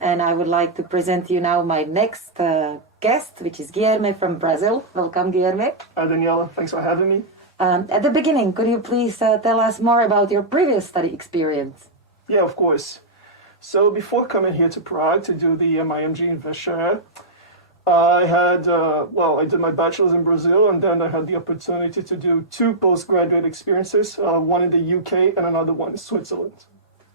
And I would like to present you now my next guest, which is Giulherme from Brazil. Welcome, Giulherme. Hi, Daniela. Thanks for having me. At the beginning, could you please tell us more about your previous study experience? Yeah, of course. So before coming here to Prague to do the MIMG in Giulherme, I did my bachelor's in Brazil, and then I had the opportunity to do two postgraduate experiences, one in the UK and another one in Switzerland.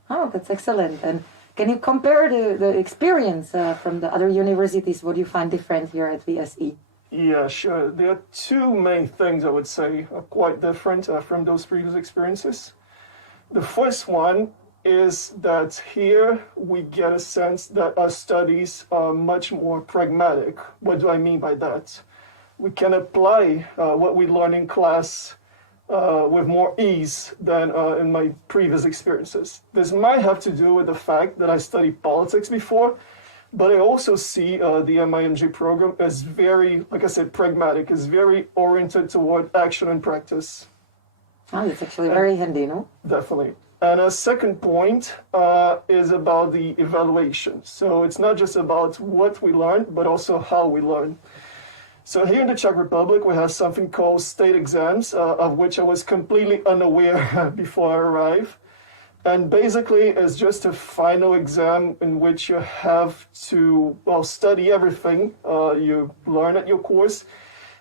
Oh, that's excellent. And can you compare the experience from the other universities? What do you find different here at VSE? Yeah, sure. There are two main things I would say are quite different from those previous experiences. The first one is that here we get a sense that our studies are much more pragmatic. What do I mean by that? We can apply what we learn in class with more ease than in my previous experiences. This might have to do with the fact that I studied politics before, but I also see the MIMG program as very, like I said, pragmatic, is very oriented toward action and practice. Oh, it's actually very handy, no? Definitely. And a second point is about the evaluation. So it's not just about what we learn, but also how we learn. So here in the Czech Republic, we have something called state exams, of which I was completely unaware before I arrived. And basically, it's just a final exam in which you have to, study everything you learn at your course.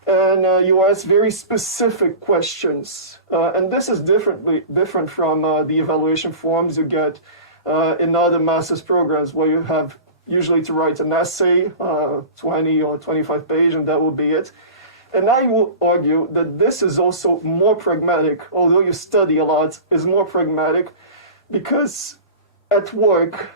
And you ask very specific questions. And this is different from the evaluation forms you get in other master's programs where you have usually to write an essay, 20 or 25 pages, and that will be it. And I will argue that this is also more pragmatic, although you study a lot, is more pragmatic because at work,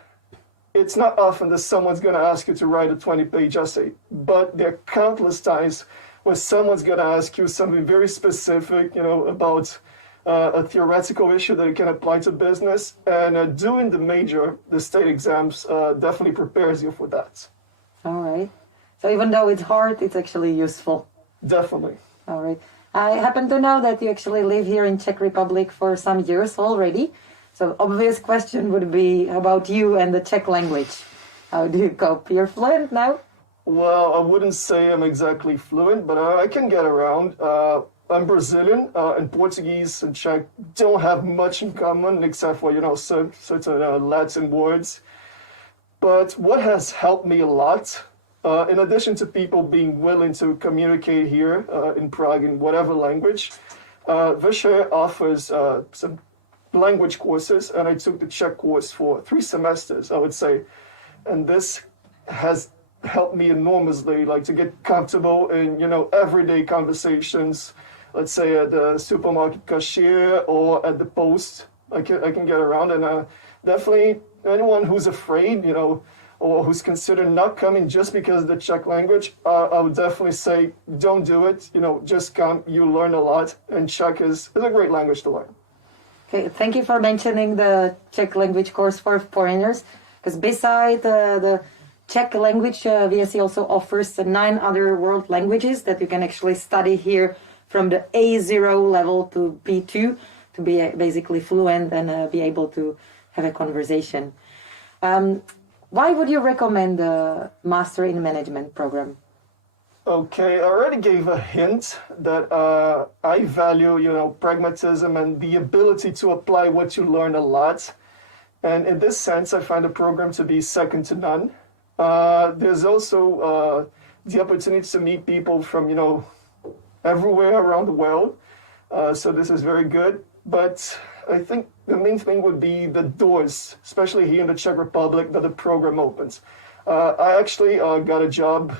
it's not often that someone's going to ask you to write a 20-page essay, but there are countless times where someone's going to ask you something very specific, about a theoretical issue that you can apply to business. And doing the state exams, definitely prepares you for that. All right. So even though it's hard, it's actually useful. Definitely. All right. I happen to know that you actually live here in Czech Republic for some years already. So obvious question would be about you and the Czech language. How do you cope? You're fluent now? Well, I wouldn't say I'm exactly fluent, but I can get around. I'm Brazilian, and Portuguese and Czech don't have much in common except for, certain Latin words. But what has helped me a lot, in addition to people being willing to communicate here in Prague in whatever language, Giulherme offers some language courses, and I took the Czech course for 3 semesters, I would say. And this has helped me enormously, to get comfortable in, everyday conversations, let's say at the supermarket cashier or at the post. I can get around, and definitely anyone who's afraid, or who's considered not coming just because of the Czech language, I would definitely say don't do it. Just come, you learn a lot, and Czech is a great language to learn. Okay, thank you for mentioning the Czech language course for foreigners, because beside the Czech language, VSE also offers 9 other world languages that you can actually study here from the A0 level to B2 to be basically fluent and be able to have a conversation. Why would you recommend the Master in Management program? Okay, I already gave a hint that I value, pragmatism and the ability to apply what you learn a lot. And in this sense, I find the program to be second to none. There's also the opportunity to meet people from, everywhere around the world. So this is very good. But I think the main thing would be the doors, especially here in the Czech Republic, that the program opens. I actually got a job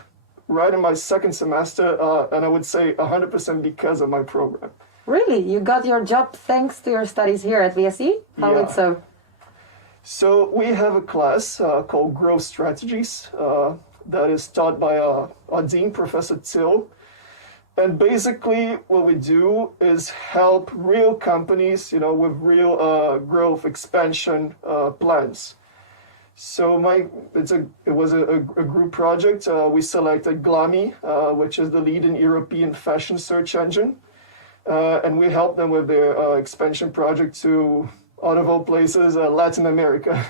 right in my second semester, and I would say 100% because of my program. Really? You got your job thanks to your studies here at VSE? How Yeah. it's so? So we have a class called Growth Strategies that is taught by our dean, Professor Till. And basically what we do is help real companies, with real growth expansion plans. So it was a group project. We selected Glami, which is the leading European fashion search engine. And we helped them with their expansion project to, out of all places, Latin America.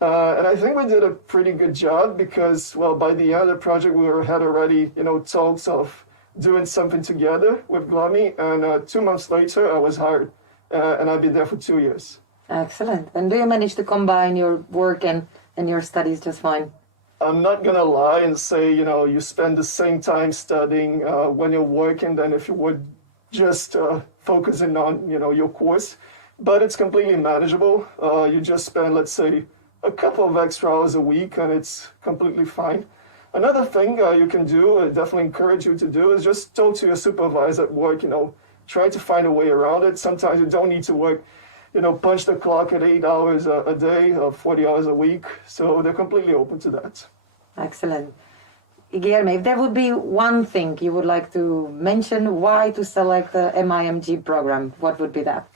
And I think we did a pretty good job because, well, by the end of the project, had already, talks of doing something together with Glami. And 2 months later, I was hired. And I've been there for 2 years. Excellent. And do you manage to combine your work and your studies just fine? I'm not going to lie and say, you spend the same time studying when you're working than if you were just focusing on, your course. But it's completely manageable. You just spend, let's say, a couple of extra hours a week, and it's completely fine. Another thing you can do, I definitely encourage you to do, is just talk to your supervisor at work, try to find a way around it. Sometimes you don't need to work, punch the clock at 8 hours a day or 40 hours a week. So they're completely open to that. Excellent. Giulherme, if there would be one thing you would like to mention why to select the MIMG program, what would be that?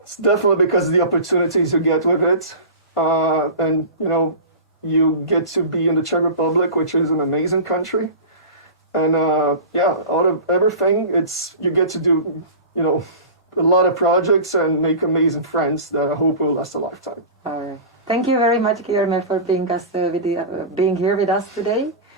It's definitely because of the opportunities you get with it. And, you get to be in the Czech Republic, which is an amazing country. And out of everything, you get to do, a lot of projects and make amazing friends that I hope will last a lifetime. All right. Thank you very much, Giulherme, for being here with us today.